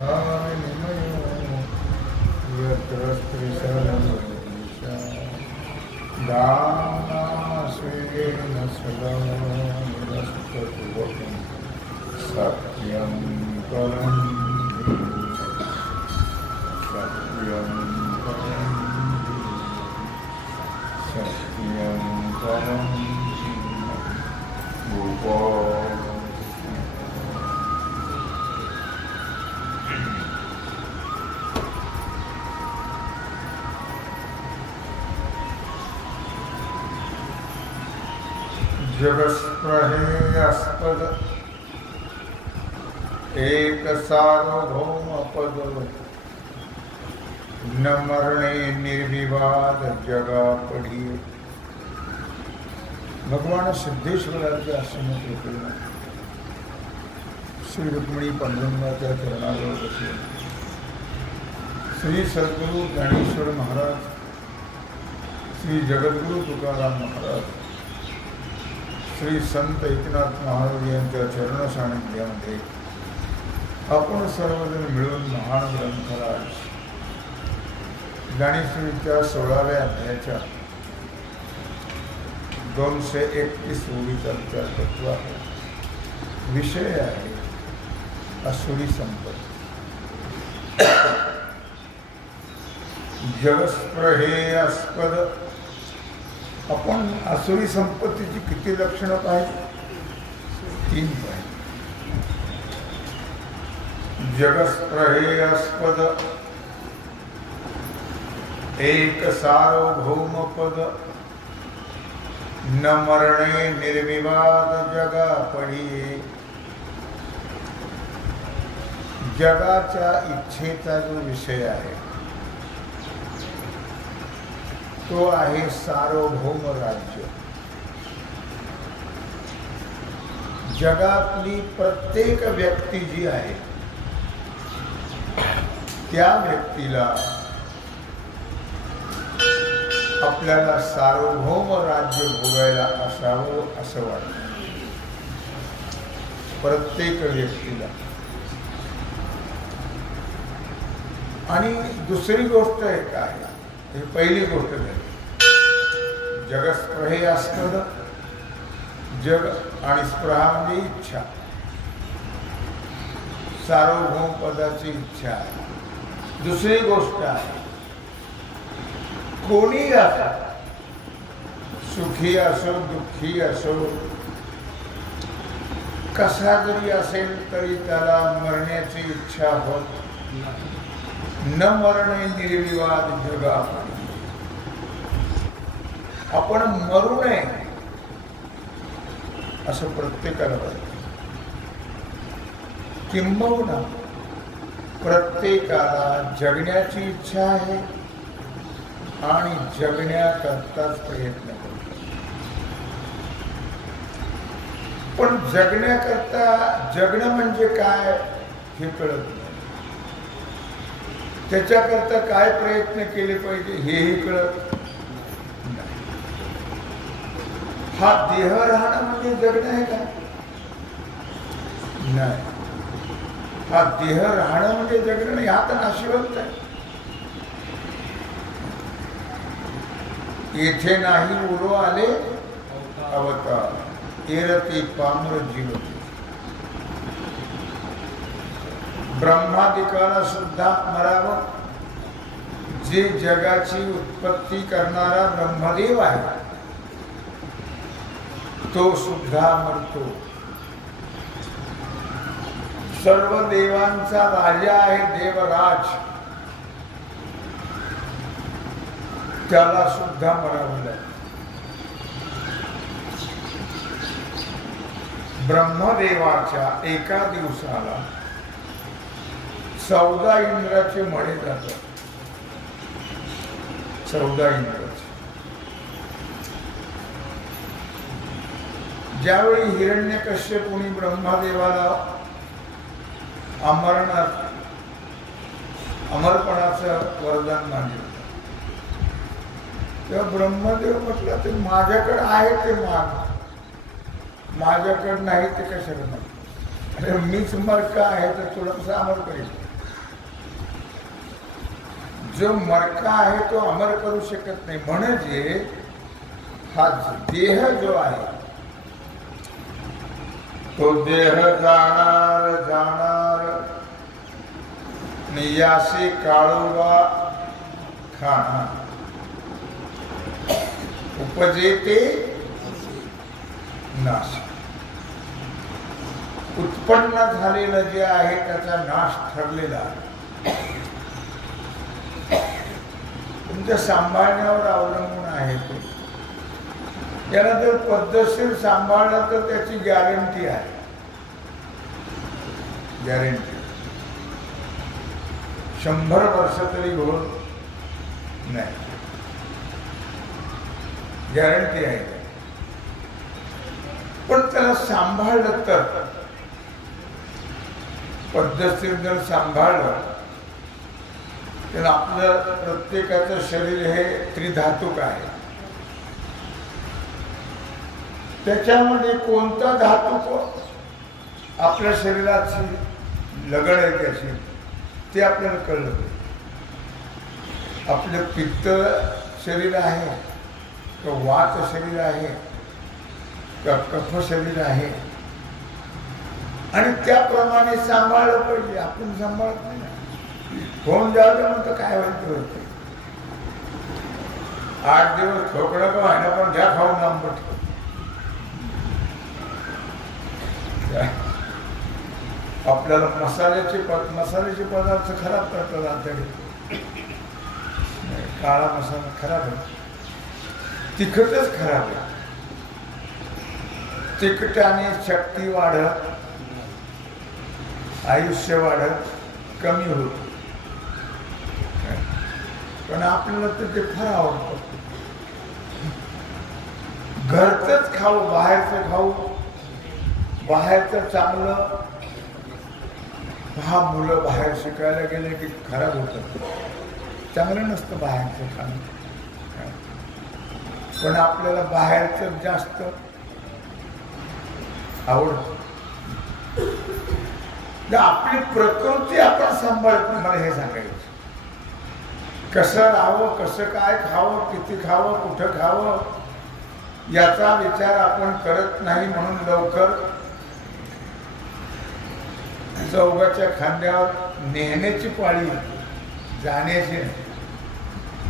यत्र स्त्रीशरणीशा दानाश्रेण सदानस्तुवकं सत्यं परं सत्यं परं सत्यं परं भूपा जगत्प्रहेयास्पद एक सार्वभौम पद न मरणे निर्विवाद जगा पडी. भगवान सिद्धेश्वराच्या आश्रमात श्री रुक्मिणी पांडुरंगाच्या चरणावर बसले. श्री सद्गुरु ज्ञानेश्वर महाराज, श्री जगद्गुरु तुकाराम महाराज, श्री संत एकनाथ महाराज यांच्या चरण सानिध्यामध्ये आपण सर्वजण मिळून महान ग्रंथराज ज्ञानेश्वरीच्या 16व्या अध्यायाच्या 231 ओळीचा विचार करतो आहे. विषय आहे असुरी संपत्ती. जगत्प्रहेयास्पद. आपण असुरी संपत्तीची किती लक्षणं पाहिजे? 3 पाहिजे. जगत्प्रहेयास्पद एक सार्वभौम पद न मरणे निर्विवाद जगा पडी. जगाच्या इच्छेचा जो विषय आहे तो आहे सार्वभौम राज्य. जगातली प्रत्येक व्यक्ती जी आहे त्या व्यक्तीला आपल्याला सार्वभौम राज्य भोगायला असावं असं वाटतं. प्रत्येक व्यक्तीला. आणि दुसरी गोष्ट आहे काय? ही पहिली गोष्ट झाली. जगत्प्रहेयास्पद. जग आणि स्पृहा म्हणजे इच्छा. सार्वभौम पदाची इच्छा आहे. दुसरी गोष्ट आहे कोणी असो, सुखी असो दुःखी असो, कसा जरी असेल तरी त्याला मरण्याची इच्छा होत. न मरणे निर्विवाद जगा. आपण मरू नये असं प्रत्येकाला वाटतं. किंबहुना प्रत्येकाला जगण्याची इच्छा आहे आणि जगण्याकरताच प्रयत्न करतो. पण जगण्याकरता जगणं म्हणजे काय हे कळत नाही. त्याच्याकरता काय प्रयत्न केले पाहिजे हेही कळत नाही. हा देह राहणं म्हणजे जगणं आहे का? नाही. हा देह राहणं म्हणजे जगणं नाही. हा तर नाशिवंत आहे. येथे नाही उरो आले अवतार एरती पामर जीवते. ब्रह्मादिकाला सुद्धा मरावं. जे जगाची उत्पत्ती करणारा ब्रह्मदेव आहे तो सुद्धा मरतो. सर्व देवांचा राजा आहे देवराज, त्याला सुद्धा मरावं लागतं. ब्रह्मदेवाच्या एका दिवसाला 14 इंद्राचे मळे जातात. 14 इंद्राचे. ज्यावेळी हिरण्यकश्यपुनी ब्रह्मदेवाला अमरपणाचं वरदान मागितलं तेव्हा ब्रह्मदेव म्हटलं ते माझ्याकडे आहे ते माग, माझ्याकडे नाही ते कशाला माग. अरे मीच मरका आहे तर तुला कसं अमर करेल. जो मरका आहे तो अमर करू शकत नाही. म्हणजे हा देह जो आहे तो देह जाणार जाणार नियासी काळोबा खाणार उपजेते नाश. उत्पन्न झालेलं जे आहे त्याचा नाश ठरलेला आहे. तुमच्या सांभाळण्यावर अवलंबून आहे ते. त्याला जर पद्धतशीर सांभाळलं तर त्याची गॅरंटी आहे. गॅरंटी 100 वर्ष तरी घोर नाही. गॅरंटी आहे. पण त्याला सांभाळलं तर पद्धतशीर जर सांभाळलं तर आपलं प्रत्येकाचं शरीर हे त्रिधातुक आहे. त्याच्यामध्ये कोणता धातू आपल्या शरीराची लगड आहे त्याची ते आपल्याला कळलं. आपलं पित्त शरीर आहे का वात शरीर आहे का कफ शरीर आहे आणि त्याप्रमाणे सांभाळलं पाहिजे. आपण सांभाळत नाही. फोन जाऊ म्हणतं काय व्हायचं होतं. 8 दिवस ठोकळं का व्हायला पण घ्या खाऊन आंबट. आपल्याला मसाल्याचे पदार्थ खराब करतात. आमच्याकडे काळा मसाला खराब आहे. तिखटच खराब आहे. तिखटाने शक्ती वाढत आयुष्य वाढत कमी होत. पण आपल्याला तर ते फार आवडतं. घरचंच खाऊ बाहेरचं खाऊ. बाहेरचं चांगलं. हा मुलं बाहेर शिकायला गेले की खराब होतं. चांगलं नसतं बाहेरचं खाणं. पण आपल्याला बाहेरचं जास्त आवडतं. आपली प्रकृती आपण सांभाळत नाही. मला हे सांगायचं. कसं राहावं कसं काय खावं किती खावं कुठं खावं याचा विचार आपण करत नाही. म्हणून लवकर चौघाच्या खांद्यावर नेहण्याची पाळी जाण्याची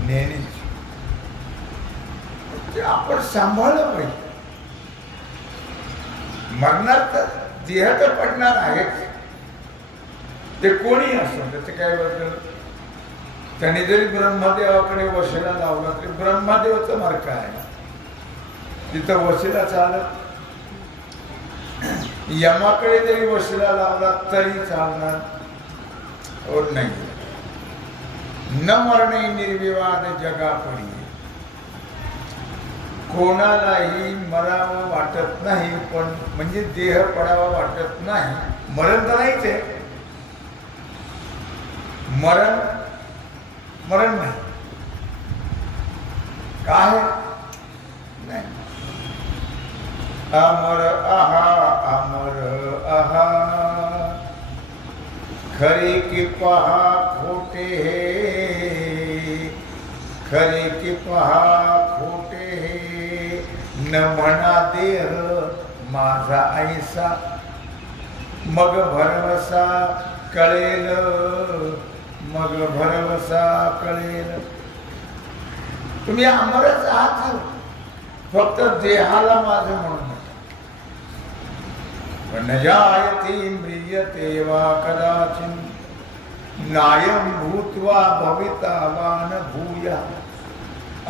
नेहण्याची ते आपण सांभाळलं पाहिजे. मरणार तर देह तर पडणार आहे. ते कोणी असो त्याचे काय बद्दल. त्याने जरी ब्रह्मदेवाकडे वशिला लावला तरी ब्रह्मदेवाचं मार्ग आहे. तिथं वशिला चालत. यमाकडे जरी वशिला लावला तरी चालणार और नाही. न मरणे निर्विवाद जगा पडी. कोणालाही मरावं वाटत नाही. पण म्हणजे देह पडावा वाटत नाही. मरण तर नाहीच आहे. मरण नाही काय नाही. अमर आहा खरे की पहा खोटे हे. खरे की पहा खोटे हे. न म्हणा देह माझा ऐसा मग भरवसा कळेल. मग भरवसा कळेल. तुम्ही अमरच आहात. फक्त देहाला माझं म्हणून. न जायते म्रियते वा कदाचिन नायं भूत्वा भवितावान भूया.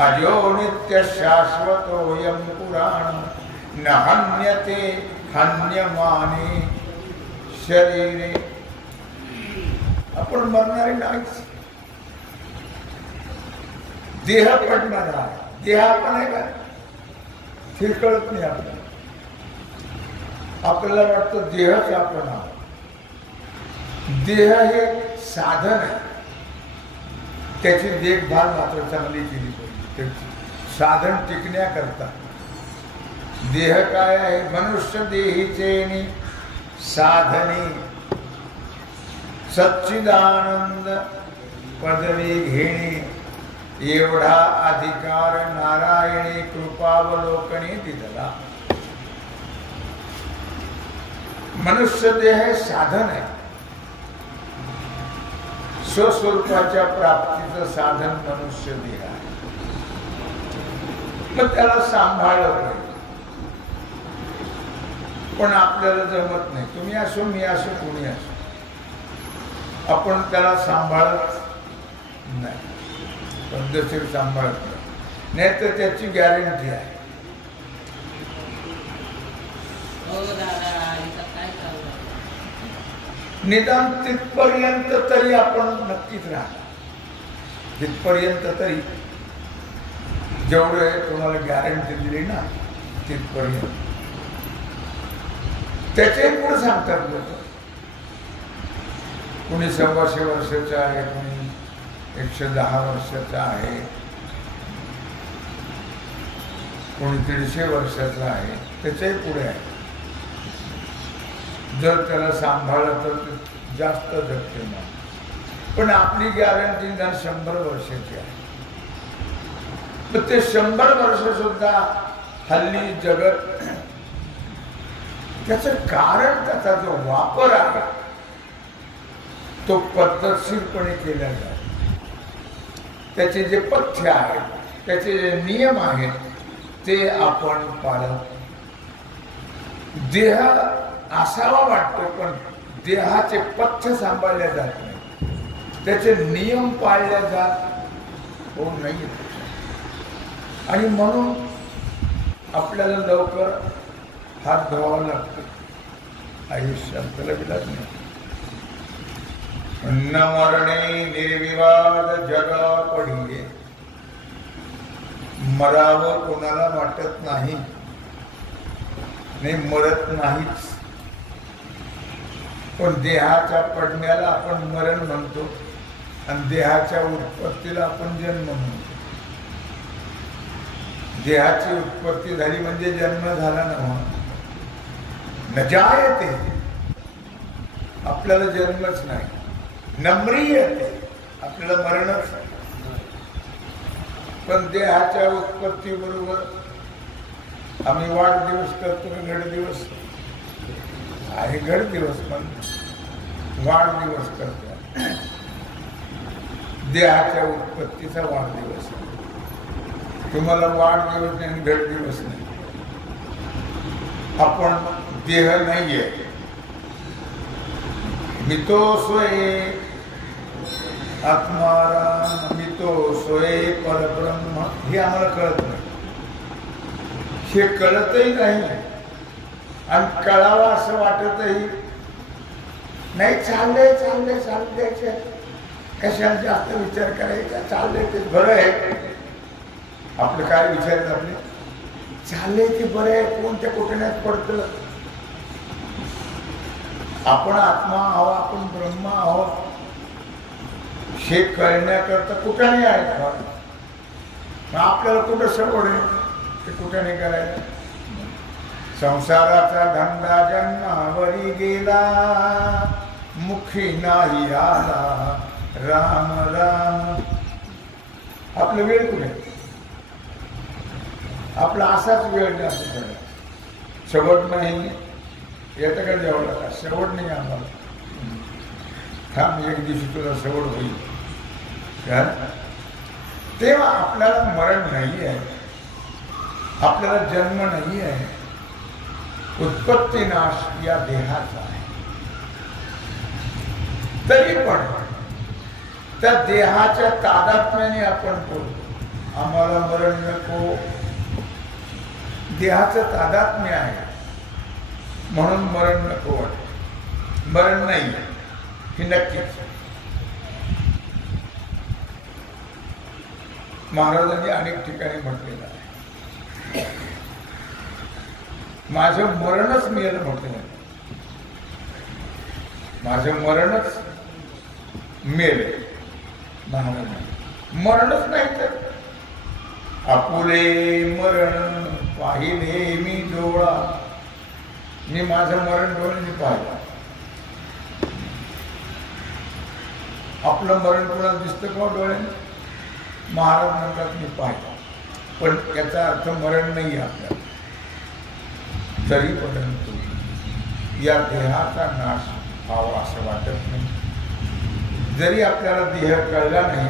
अजो नित्य शाश्वतोऽयं पुराण न हन्यते हन्यमाने शरीरे. आपण मरणारे नाहीच. देह पडणारा आहे. देह आपण आहे का हे कळत नाही आपल्याला. आपल्याला वाटतं देहच आपण आहोत. देह हे साधन आहे. त्याची देखभाल मात्र चांगली केली पाहिजे. साधन टिकण्याकरता. देह काय आहे. मनुष्य देहीचे साधने सच्चिदानंद पदवी घेणे एवढा अधिकार नारायणी कृपावलोकने दिला. मनुष्य देह हे साधन आहे, स्वस्वरूपाच्या प्राप्तीचं साधन मनुष्य देह आहे. मग त्याला सांभाळलं पाहिजे. पण आपल्याला जमत नाही. तुम्ही असो, मी असो, कोणी असो, आपण त्याला सांभाळत नाही, पद्धतशीर सांभाळत नाही, तर त्याची गॅरंटी आहे. निदान तिथपर्यंत तरी आपण नक्कीच राहा. तिथपर्यंत तरी जेवढे तुम्हाला गॅरंटी दिली ना, तिथपर्यंत. त्याच्याही पुढे सांगतात लोक. कोणी 125 वर्षाचा आहे, कोणी 110 वर्षाचा आहे, कोणी 150 वर्षाचा आहे, त्याच्याही पुढे आहे. जर त्याला सांभाळलं तर जास्त जगते ना. पण आपली गॅरंटी जर 100 वर्षाची आहे, तर ते 100 वर्ष सुद्धा हल्ली जगत, त्याचं कारण त्याचा जो वापर आहे तो पद्धतशीरपणे केला जातो. त्याचे जे पथ्य आहेत, त्याचे जे नियम आहेत, ते आपण पाळत. देह असावा वाटतो, पण देहाचे पथ्य सांभाळले जात नाही, त्याचे नियम पाळले जात हो नाही. आणि म्हणून आपल्याला लवकर हात धुवावा लागतो आयुष्यात, त्याला विलाज नाही. न मरणे निर्विवाद जगा पडिले. मरावं कोणाला वाटत नाही, मरत नाहीच. पण देहाच्या पडण्याला आपण मरण म्हणतो आणि देहाच्या उत्पत्तीला आपण जन्म म्हणतो. देहाची उत्पत्ती झाली म्हणजे जन्म झाला न जायते, आपल्याला जन्मच नाही. नम्रियते, आपल्याला मरणच नाही. पण देहाच्या उत्पत्ती बरोबर आम्ही वाढदिवस करतो, घडदिवस आहे, घडदिवस पण वाढदिवस करतो. देहाच्या उत्पत्तीचा वाढदिवस. तुम्हाला वाढदिवस नाही, घडदिवस नाही. आपण देह नाहीये. मितो सोये आत्माराम, मितो सोये परब्रह्म, हे आम्हाला कळत नाही. हे कळतही नाही आणि कळावं असं वाटतही नाही. चाललंय चाललंय चाललंय, कशाला जास्त विचार करायचा. चाललंय ते बरं आहे. आपलं काय विचारायचं, आपले चाललंय ते बरं आहे, कोणत्या कोठण्यात पडतं. आपण आत्मा आहोत, आपण ब्रह्म आहोत, हे कळण्याकरता कुठे आहे. आपल्याला कुठं सवड आहे ते कुठे नाही करायला. संसाराचा धंदा जन्मावरी गेला, मुखी नाही आला राम राम. आपला वेळ कुठे, आपला असाच वेळ जास्त. शेवट नाही येतं का द्यावं लागा, शेवट नाही आम्हाला. थांब, एक दिवशी तुला शेवट होईल. तेव्हा आपल्याला मरण नाही आहे, आपल्याला जन्म नाही आहे. उत्पत्ती नाश या देहाचा आहे. तरी पण त्या देहाच्या तादात्म्याने आपण बोलतो, आम्हाला मरण नको. देहाचं तादात्म्य आहे म्हणून मरण नको वाटत. मरण नाही हे नक्कीच. महाराजांनी अनेक ठिकाणी म्हटलेलं आहे, माझं मरणच मेलं म्हटलं. माझं मरणच मेले. महाराज मरणच नाही तर आपुले मरण पाहिले मी डोळा. मी माझं मरण डोळ्याने पाहिलं. आपलं मरण कोणाला दिसतं का डोळ्याने? महाराज म्हणतात मी पाहिजे, पण याचा अर्थ मरण नाही आपल्याला. तरी परंतु या देहाचा नाश व्हावा असं वाटत नाही. जरी आपल्याला देह कळला नाही,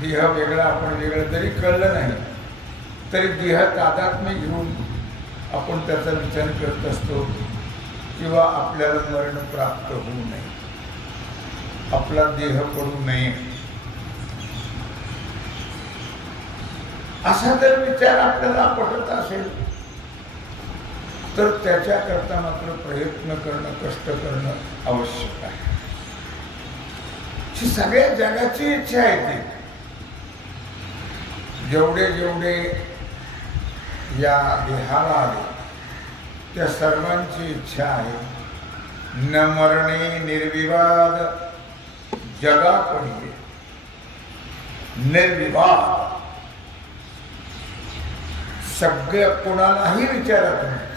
देह वेगळा आपण वेगळं जरी कळलं नाही, तरी देह तादात्म्य घेऊन आपण त्याचा विचार करत असतो किंवा आपल्याला मरण प्राप्त होऊ नये, आपला देह पडू नये, असा जर विचार आपल्याला पटत असेल तर त्याच्याकरता मात्र प्रयत्न करणं, कष्ट करणं आवश्यक आहे. ही सगळ्या जगाची इच्छा आहे ती. जेवढे जेवढे या देहाला आले त्या सर्वांची इच्छा आहे न मरणे निर्विवाद जगा पडिले. निर्विवाद सगळ्या कोणालाही विचारा तुम्ही,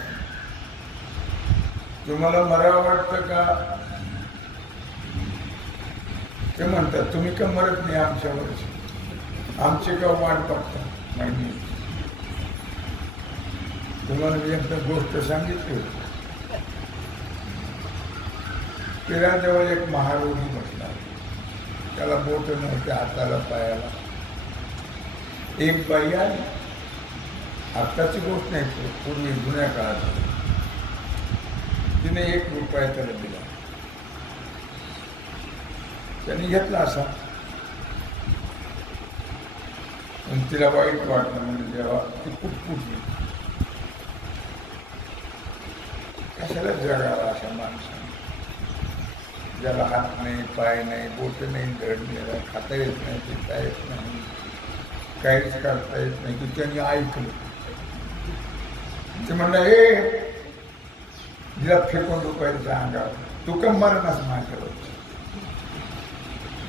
तुम्हाला मरावं वाटतं का? ते म्हणतात तुम्ही का मरत नाही आमच्यावरची, आमची का वाट बघता? नाही, तुम्हाला मी एकदा गोष्ट सांगितली होती. पिराजवळ एक महारोगी बसला, त्याला बोट नव्हते हाताला पायाला. एक बाई आली, आत्ताची गोष्ट नाही, पूर्वी जुन्या काळात. तिने 1 रुपया त्याला दिला, त्याने घेतला असा. पण तिला वाईट वाटलं, म्हणजे जेव्हा ती कुटकुटली, कशाला जगाला अशा माणसाने, ज्याला हात नाही, पाय नाही, बोट नाही, धड नाही, खाता येत नाही, पिता येत नाही, काहीच करता येत नाही, की त्यांनी ऐकलं. ते म्हणलं हे तिला फेकून रुपयाच्या अंगावर, तू का मरणच माझ्यावर,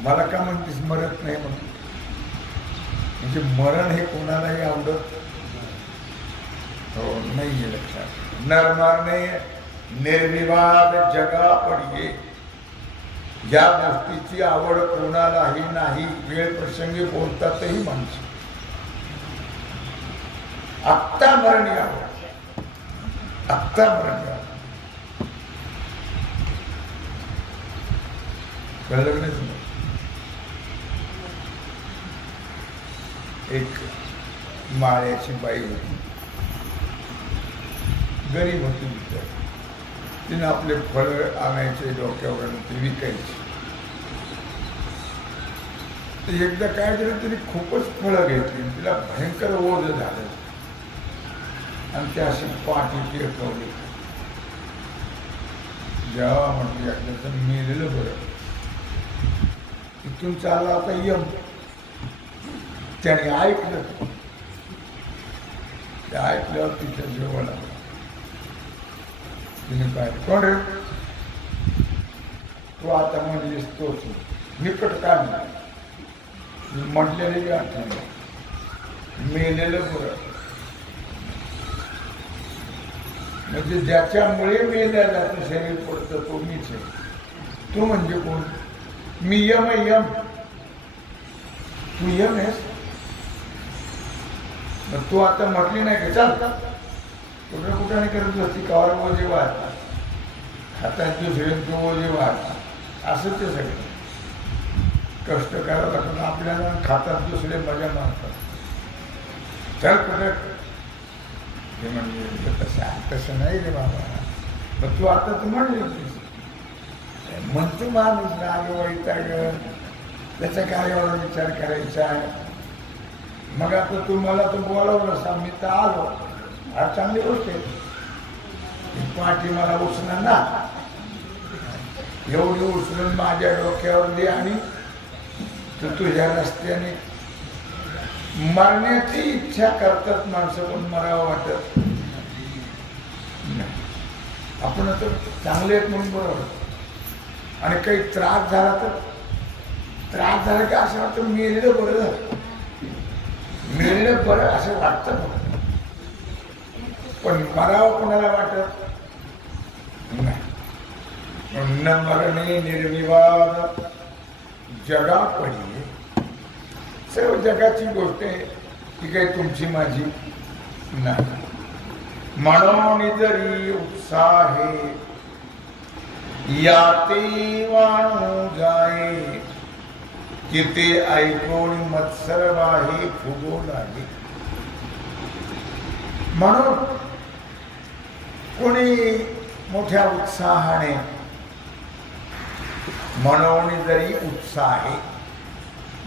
मला का म्हणतेस मरत नाही म्हणून? म्हणजे मरण हे कोणालाही आवडत हो नाहीये. लक्षात, नर मरणे निर्विवाद जगा पडिये. या गोष्टीची आवड कोणालाही नाही. वेळ प्रसंगी बोलतातही माणसं आत्ता मरण यावं, आत्ता मरण यावं. कळलं नाही? एक माळ्याची बाई होती, गरीब होती. तिने आपले फळ आणायचे डोक्यावर, ते विकायची. एकदा काय केलं, तिने खूपच फळं घेतली, तिला भयंकर ओझ झालं आणि ते अशी पाठी टेकवली. जेव्हा म्हटलं एकदा मेलेलं बरं, इथून चालला आता यम. त्याने ऐकलं, ते ऐकल्यावर तिच्या जवळ आला. तिने काय, कोण रे तू? आता म्हणलीस तोच. निकट काय नाही, म्हटलेली आठवण, मेलेलं बरं. म्हणजे ज्याच्यामुळे मेल्याचं शरीर पडतं तो मीच आहे. तू म्हणजे कोण? मी यम आहे. यम? तू यम आहेस? मग तू आता म्हटली नाही का चाल कुठं कुठं नाही करत असती, कावर ओझे वाहत, हातात दुसरे तो ओझे वाहत, असं ते सगळं कष्ट करावं लागतं आपल्याला. खातात दुसरे मजा मारतात. चल कुठं ते म्हणजे तसं नाही रे बाबा. मग तू आता तू म्हणली होतीस, म्हणतो माणूस राग वैताग, त्याचा काय एवढा विचार करायचा आहे. मग आता तू मला तर बोलावलं सांग, मी तर आलो. हा चांगली गोष्ट आहे. पाठी मला उचलणार ना, एवढी उचलून माझ्या डोक्यावर दे आणि तू तुझ्या रस्त्याने. मरण्याची इच्छा करतात माणसं, पण मरावं वाटत नाही. आपण आता चांगले आहेत म्हणून बरोबर. आणि काही त्रास झाला तर, त्रास झाला की असं वाटतं मेलेलं बरं झालं, मेलेलं बरं असं वाटतं. पण मरावं कोणाला वाटत नाही. न मरणे निर्विवाद जगा पडी सर्व जगाची गोष्ट आहे ती काही तुमची माझी नाही. म्हणून जरी उत्साहे याते वाणू जाये की ते ऐकून मत्सर वाहे फुगो लागे. म्हणून कोणी मोठ्या उत्साहाने म्हणून जरी उत्साहे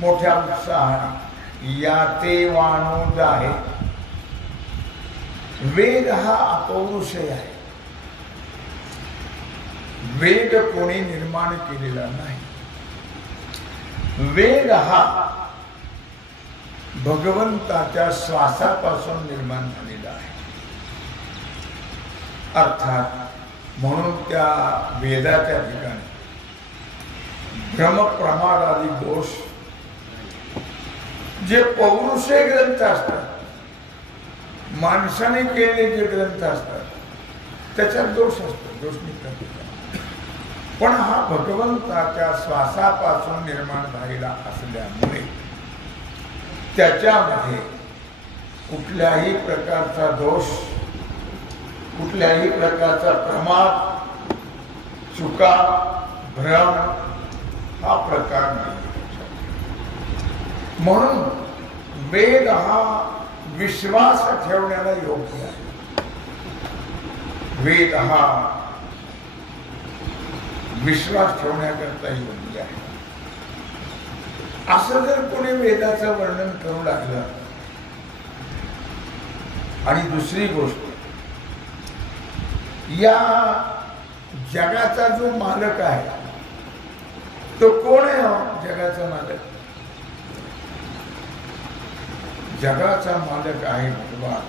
मोठ्या उत्साहाने याते वाणू जाये. वेग हा अपौरुषय आहे. वेग कोणी निर्माण केलेला नाही. वेग हा भगवंताच्या श्वासापासून निर्माण झालेला आहे. अर्थात म्हणून त्या वेदाच्या ठिकाणी भ्रमप्रमाद आदी दोष जे पौरुषे ग्रंथ असतात, माणसाने केलेले जे ग्रंथ असतात त्याच्यात दोष असतो, दोष निघतात. पण हा भगवंताच्या श्वासापासून निर्माण झालेला असल्यामुळे त्याच्यामध्ये कुठल्याही प्रकारचा दोष, कुठल्याही प्रकारचा प्रमाद, चुका, भ्रम हा प्रकार नाही. म्हणून वेद हा विश्वास ठेवण्याला योग्य आहे. वेद हा विश्वास ठेवण्याकरता योग्य आहे. असं जर कोणी वेदाचं वर्णन करू लागलं. आणि दुसरी गोष्ट, या जगाचा जो मालक आहे तो कोण आहे? जगाचा मालक, जगाचा मालक आहे भगवान.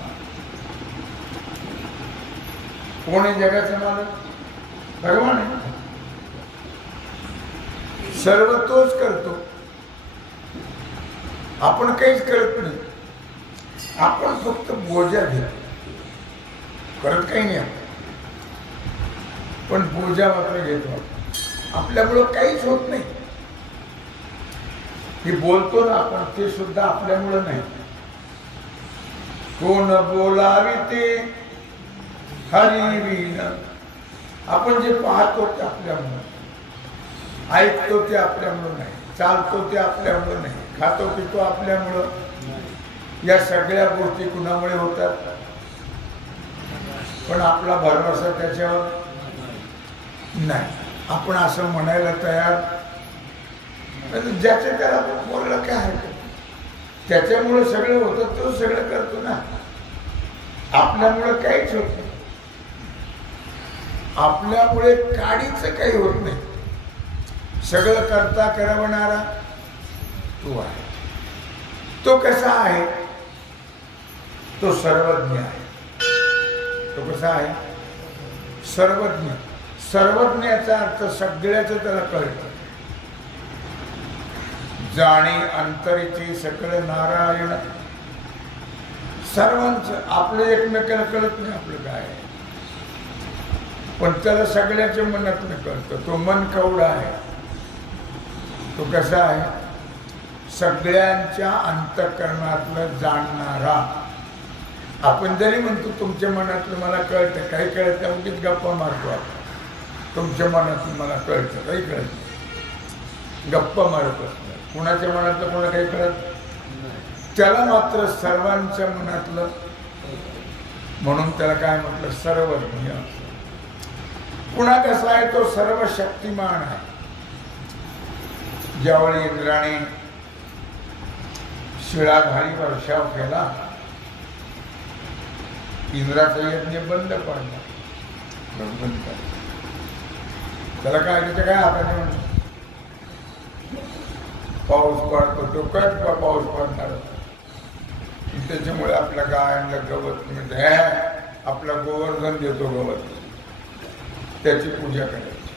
कोण आहे जगाचा मालक? भगवान आहे. सर्व तोच करतो, आपण काहीच करत नाही. आपण फक्त बोजा घेतो, करत काही नाही. पण बोजा मात्र घेतो. आपल्यामुळं काहीच होत नाही. हे बोलतो ना आपण, ते सुद्धा आपल्यामुळं नाही. कोण बोलावी ते हरिवीन. आपण जे पाहतो ते आपल्यामुळं, ऐकतो ते आपल्यामुळं नाही, चालतो ते आपल्यामुळं नाही, खातो पितो आपल्यामुळं. या सगळ्या गोष्टी कुणामुळे होतात? पण आपला भरवसा त्याच्यावर नाही. आपण असं म्हणायला तयार, ज्याच्या त्याला बोललं काय आहे, त्याच्यामुळे सगळं होतं, तो सगळं करतो ना. आपल्यामुळे काहीच होत नाही. आपल्यामुळे काडीच काही होत नाही. सगळं करता करवणारा तो आहे. तो कसा आहे? तो सर्वज्ञ आहे. तो कसा आहे? सर्वज्ञ. सर्वज्ञाचा अर्थ सगळ्याचं त्याला कळतं. जाणे अंतरीचे सकळ नारायण. सर्वांचं आपलं एकमेकाला कळत नाही आपलं काय आहे, पण त्याला सगळ्याच्या मनातलं कळतं. तो मन कवडा आहे. तो कसा आहे? सगळ्यांच्या अंतःकरणातलं जाणणारा. आपण जरी म्हणतो तुमच्या मनातलं मला कळतं, काही कळत नाही, उगीच गप्पा मारतो आपण. तुमच्या मनातलं मला कळतं, काही कळत नाही, गप्पा मारत असतो. कुणाच्या मनातलं कोणा काही कळत, त्याला मात्र सर्वांच्या मनातलं. म्हणून त्याला काय म्हटलं? सर्वज्ञ. पुन्हा कसा आहे? तो सर्व शक्तिमान आहे. ज्यावेळी इंद्राने शिळाधारी वर्षाव केला, इंद्राचा यज्ञ बंद पडला. त्याला काय त्याच्या काय हाताने म्हणतो? पाऊस पडतो, तो कट पाऊस पडणार. त्याच्यामुळे आपल्या गायांना गवत म्हणजे आपला गोवर्धन देतो गवत, त्याची पूजा करायची.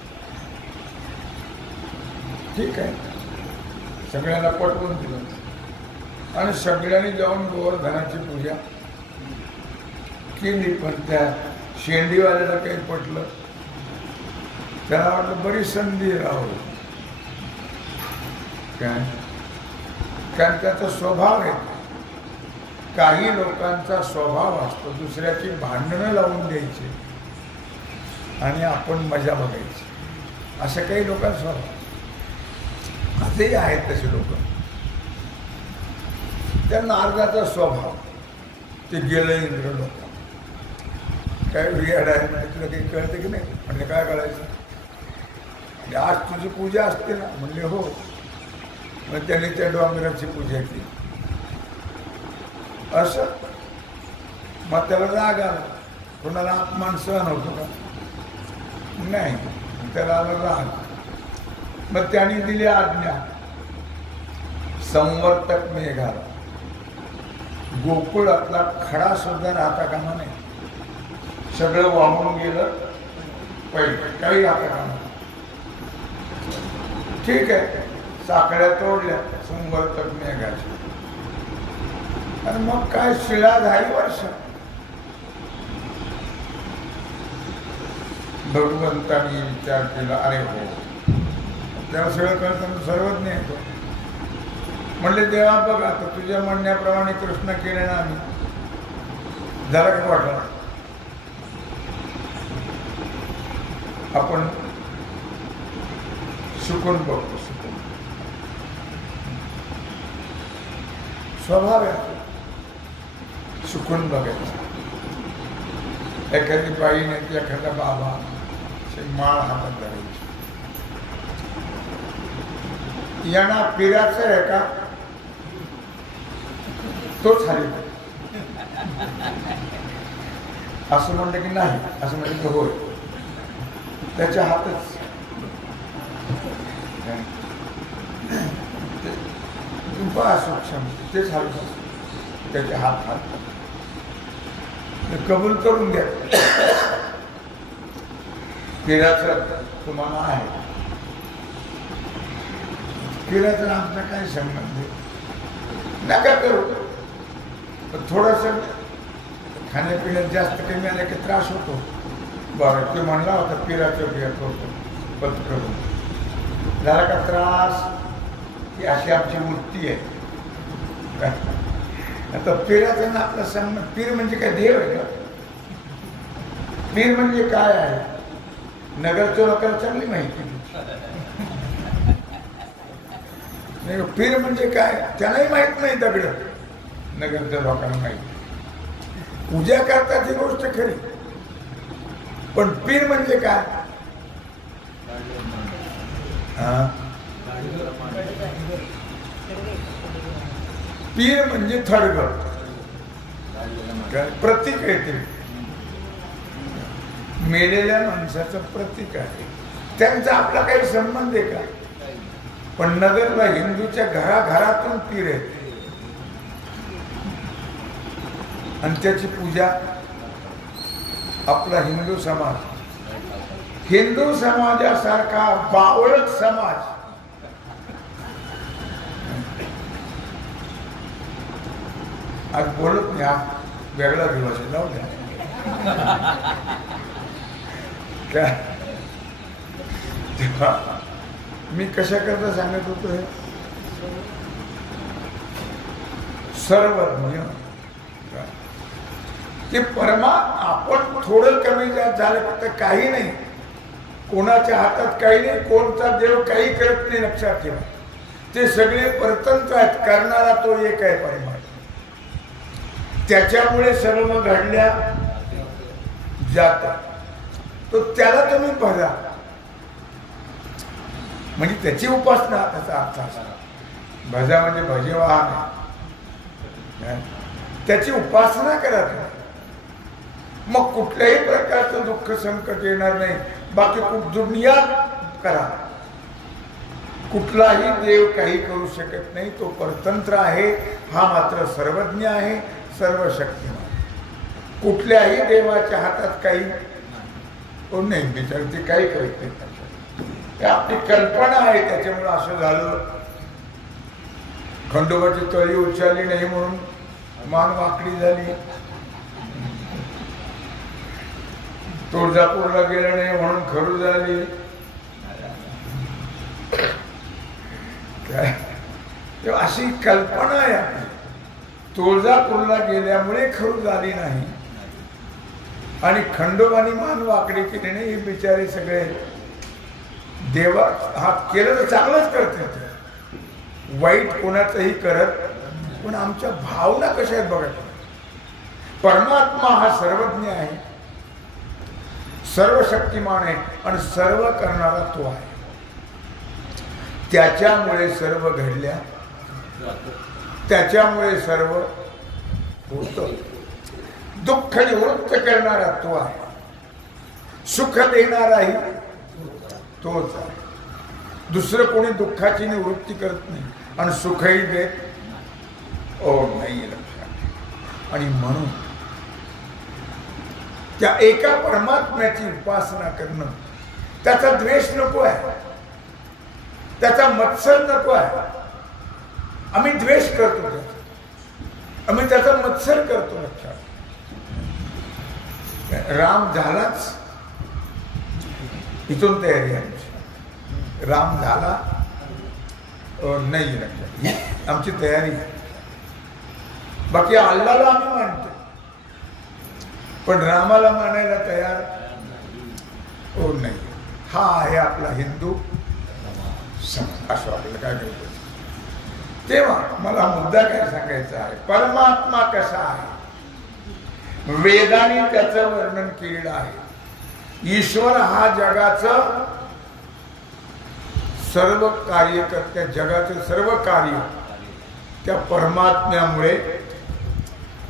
ठीक आहे, सगळ्यांना पटवून दिलं आणि सगळ्यांनी जाऊन गोवर्धनाची पूजा केली. पण त्या शेंडीवाल्याला काही पटलं. त्याला वाटलं बरी संधी राहू, काय? कारण त्याचा स्वभाव आहे. काही लोकांचा स्वभाव असतो दुसऱ्याची भांडणं लावून द्यायची आणि आपण मजा बघायची. असं काही लोकांचा स्वभाव आजही आहेत. तसे लोक, त्यांना अर्धाचा स्वभाव. ते गेलं इंद्र लोक काय वेड आहे तुला काही कळतं की नाही? म्हणजे काय कळायचं? म्हणजे आज तुझी पूजा असते ना? म्हणले हो. मग त्याने त्या डोंगराची पूजा केली. असं मग त्याला राग आला. कोणाला अपमान सहन होतो का? नाही. त्याला आला राग. मग त्याने दिली आज्ञा, संवर्तक मेघाला गोकुळातला खडा सुद्धा राहता कामा नाही. सगळं वाहून गेलं पहिले, काही राहता कामा. ठीक आहे, साखळ्या तोडल्या संवर्तक मेघाच्या. आणि मग काय शिलाधारी वर्ष. भगवंतांनी विचार केला, अरे हो, त्याला सगळं कळतं, सर्वज्ञ येतो. म्हणले देवा बघ, आता तुझ्या म्हणण्याप्रमाणे कृष्ण केले ना आम्ही. जरा काय वाटलं आपण सुकून बघतो. सुकून स्वभाव आहे सुकून बघायचं. एखादी बाई नाही की एखादा बाबा माळ हातात धरायची. यांना पिराचं आहे का? तोच हरी असं म्हणलं की नाही, असं म्हणलं की होय. त्याच्या हातच सूक्ष्म तेच हाल त्याचे हात कबूल करून घ्या. पिराचं तुम्हाला आहे. पिराचा आमचा काय संबंध नका करू. थोडस खाण्यापिण्यात जास्त कमी आलं की त्रास होतो. बरं, ते म्हणला होता पिराचं बिया करतो बंद करून. झाला का त्रास? ही अशी आमची वृत्ती आहे. आता पिराचा ना आपला संबंध. पीर म्हणजे काय देव आहे का? पीर म्हणजे काय आहे? नगरच्या लोकांना चांगली माहिती. पीर म्हणजे काय त्यालाही माहित नाही. दगड नगरच्या लोकांना माहिती. पूजा करतात ही गोष्ट खरी, पण पीर म्हणजे काय? पीर म्हणजे थडगड, प्रतीक आहे. ते मेलेल्या माणसाचं प्रतीक आहे. त्यांचा आपला काही संबंध आहे का? पण नगरला हिंदूच्या घराघरातून पीर आहे आणि त्याची पूजा आपला हिंदू समाज, हिंदू समाजासारखा बावळट समाज आज बोलत नाही. आज वेगळा दिवस आहे, जाऊ द्या. तेव्हा मी कशा करता सांगत होतो, हे सर्वज्ञ ते परमा. आपण थोडं कमी जास्त झालं तर काही नाही. कोणाच्या हातात काही नाही. कोणता देव काही करत नाही. लक्षात ठेवा, ते सगळे परतंत्र आहेत. करणारा तो एक आहे परमा. त्याच्यामुळे सर्व घडल्या जातात. तो त्याला तुम्ही भजा, म्हणजे त्याची उपासना. त्याचा अर्थ असा, भजा म्हणजे भजेवाहन, त्याची उपासना करा. मग कुठल्याही प्रकारचं दुःख संकट येणार नाही. बाकी दुनिया करा, कुठलाही देव काही करू शकत नाही. तो परतंत्र आहे. हा मात्र सर्वज्ञ आहे, सर्व शक्तिमान. कुठल्याही देवाच्या हातात काही नाही. बिचार ते काही करत नाही. आपली कल्पना आहे. त्याच्यामुळे असं झालं. खंडोबाची तळी उचलली नाही म्हणून मान वाकडी झाली. तुळजापूरला गेलं नाही म्हणून खरू झाली. काय तेव्हा अशी कल्पना आहे आपली. तुळजापूरला गेल्यामुळे खरू झाली नाही आणि खंडोबानी मान वाकडे केले नाही. हे बिचारे सगळे देवा हा केलं तर चांगलंच करते, वाईट कोणाचंही करत, पण आमच्या भावना कशा आहेत बघा. परमात्मा हा सर्वज्ञ आहे, सर्व शक्तिमान आहे आणि सर्व करणारा तो आहे. त्याच्यामुळे सर्व घडल्या, त्याच्यामुळे सर्व होतं. दुःख निवृत्त करणारा तो आहे, सुख देणाराही तोच आहे. दुसरं कोणी दुःखाची निवृत्ती करत नाही आणि सुखही देत नाही लक्षात. आणि म्हणून त्या एका परमात्म्याची उपासना करणं, त्याचा द्वेष नको आहे, त्याचा मत्सर नको आहे. आम्ही द्वेष करतो, आम्ही त्याचा मत्सर करतो लक्षात. राम झालाच, इथून तयारी आहे. राम झाला नाही लक्षात, आमची तयारी आहे. बाकी अल्लाला आम्ही मानतो, पण रामाला मानायला तयार नाही. हा आहे आपला हिंदू समाज. असं वाटलं काय करतो. तेव्हा मला मुद्दा काय सांगायचा आहे, परमात्मा कसा आहे वेदाने त्याचं वर्णन केलेलं आहे. ईश्वर हा जगाचं सर्व कार्य करत्या, जगाचं सर्व कार्य त्या परमात्म्यामुळे,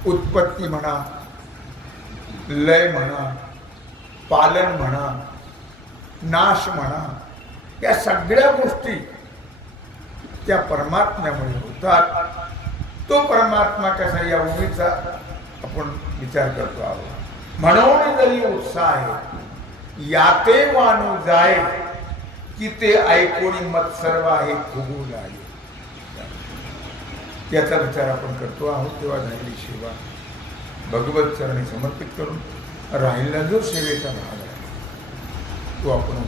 उत्पत्ती म्हणा, लय म्हणा, पालन म्हणा, नाश म्हणा, या सगळ्या गोष्टी त्या परमात्म्यामुळे होतात. तो परमात्मा कसा या उभीचा आपण विचार करतो आहोत. म्हणून जरी उत्साह आहे याते वाणू जाय की ते ऐकोनी मत सर्व आहे फुगून आहे. याचा विचार आपण करतो आहोत. तेव्हा झालेली सेवा भगवत चरणी समर्पित करून राहिला जो सेवेचा भाग आहे तो आपण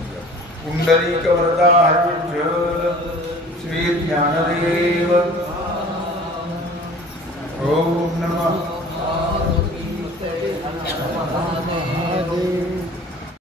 पुंडलिक वरदा श्री ज्ञान